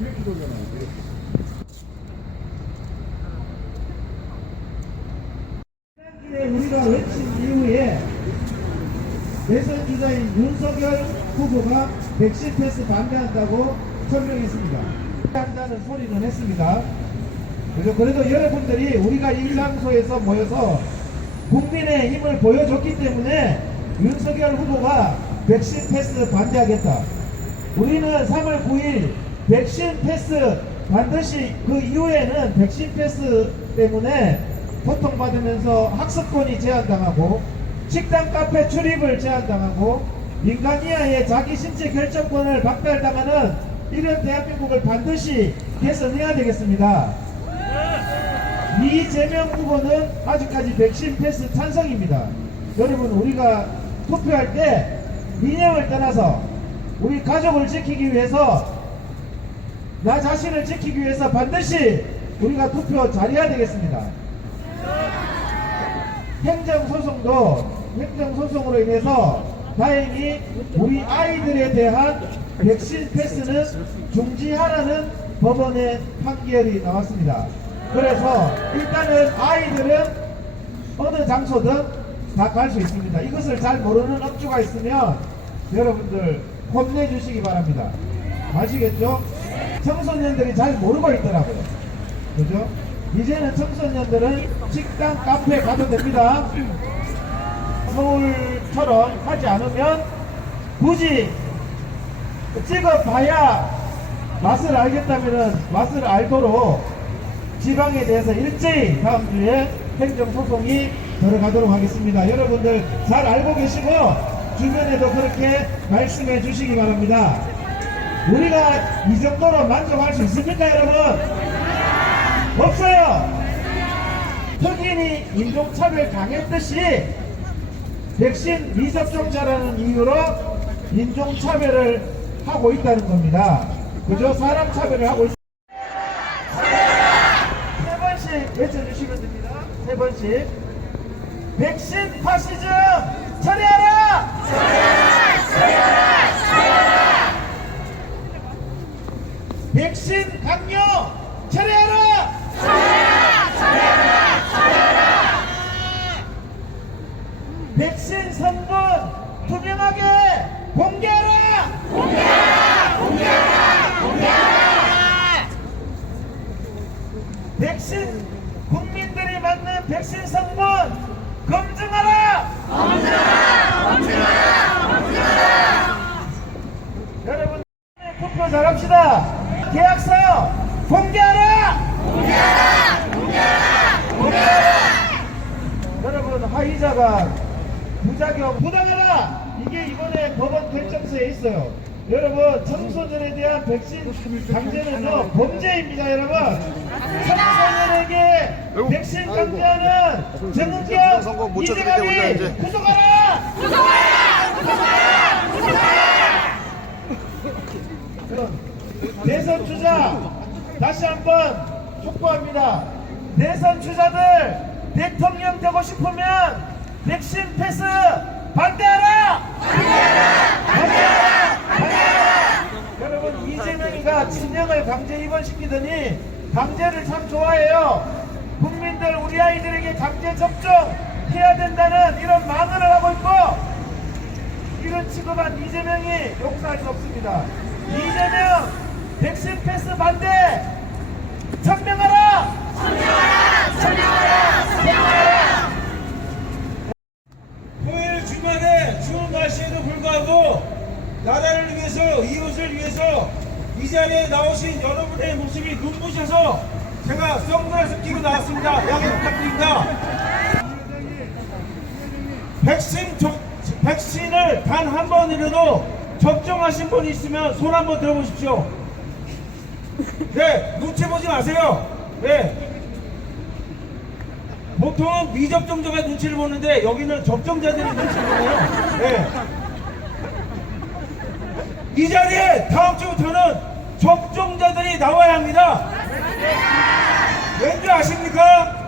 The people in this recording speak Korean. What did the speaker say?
이렇게 돌려놔요. 이렇게. 우리가 외친 이후에 대선 주자인 윤석열 후보가 백신 패스 반대한다고 설명했습니다. 한다는 소리는 했습니다. 그래서 그래도 여러분들이 우리가 이 장소에서 모여서 국민의 힘을 보여줬기 때문에 윤석열 후보가 백신 패스 반대하겠다. 우리는 3월 9일 백신 패스 반드시 그 이후에는 백신 패스 때문에 고통받으면서 학습권이 제한당하고 식당 카페 출입을 제한당하고 민간 이하의 자기 신체 결정권을 박탈당하는 이런 대한민국을 반드시 개선해야 되겠습니다. 이재명 후보는 아직까지 백신 패스 찬성입니다. 여러분 우리가 투표할 때 이념을 떠나서 우리 가족을 지키기 위해서 나 자신을 지키기 위해서 반드시 우리가 투표 잘해야 되겠습니다. 행정소송도 행정소송으로 인해서 다행히 우리 아이들에 대한 백신 패스는 중지하라는 법원의 판결이 나왔습니다. 그래서 일단은 아이들은 어느 장소든 다 갈 수 있습니다. 이것을 잘 모르는 업주가 있으면 여러분들 혼내주시기 바랍니다. 아시겠죠? 청소년들이 잘 모르고 있더라고요. 그죠? 이제는 청소년들은 식당, 카페 가도 됩니다. 서울처럼 하지 않으면 굳이 찍어봐야 맛을 알겠다면 맛을 알도록 지방에 대해서 일제히 다음 주에 행정소송이 들어가도록 하겠습니다. 여러분들 잘 알고 계시고 주변에도 그렇게 말씀해 주시기 바랍니다. 우리가 이 정도로 만족할 수 있습니까 여러분? 없어요. 흑인이 인종차별 당했듯이 백신 미접종자라는 이유로 인종차별을 하고 있다는 겁니다. 그죠? 사람 차별을 하고 있습니다. 세 번씩 외쳐주시면 됩니다. 세 번씩. 백신 파시즘 처리하라! 백신 강요! 처리하라! 백신 성분 투명하게 공개하라! 백신 국민들이 맞는 백신 성분 검증하라! 여러분 투표 잘합시다. 계약서 공개하라! 여러분 하이자가 부작용 부당하라! 이게 이번에 법원 결정서에 있어요. 여러분 청소년에 대한 백신 강제는요 범죄입니다 여러분 청소년에게 백신 강제하는 때문에 이재갑이 이제. 구속하라! 그럼 대선 주자 다시 한번 촉구합니다. 대선 주자들 대통령 되고 싶으면 백신 패스 반대하라! 반대하라! 반대하라! 여러분 이재명이가 친형을 강제 입원시키더니 강제를 참 좋아해요. 국민들 우리 아이들에게 강제 접종 해야 된다는 이런 망언을 하고 있고 이런 취급한 이재명이 용서할 수 없습니다. 이재명 백신 패스 반대 천명하라! 토요일 주말에 추운 날씨에도 불구하고 나라를 위해서 이웃을 위해서 이 자리에 나오신 여러분의 모습이 눈부셔서 제가 선글라스 끼고 나왔습니다. 양해 부탁드립니다. 백신 접- 백신을 단 한 번이라도 접종하신 분이 있으면 손 한번 들어보십시오. 네, 눈치 보지 마세요. 네. 보통 미접종자가 눈치를 보는데 여기는 접종자들이 눈치를 보네요. 네. 이 자리에 다음 주부터는 접종자들이 나와야 합니다. 왠지 아십니까?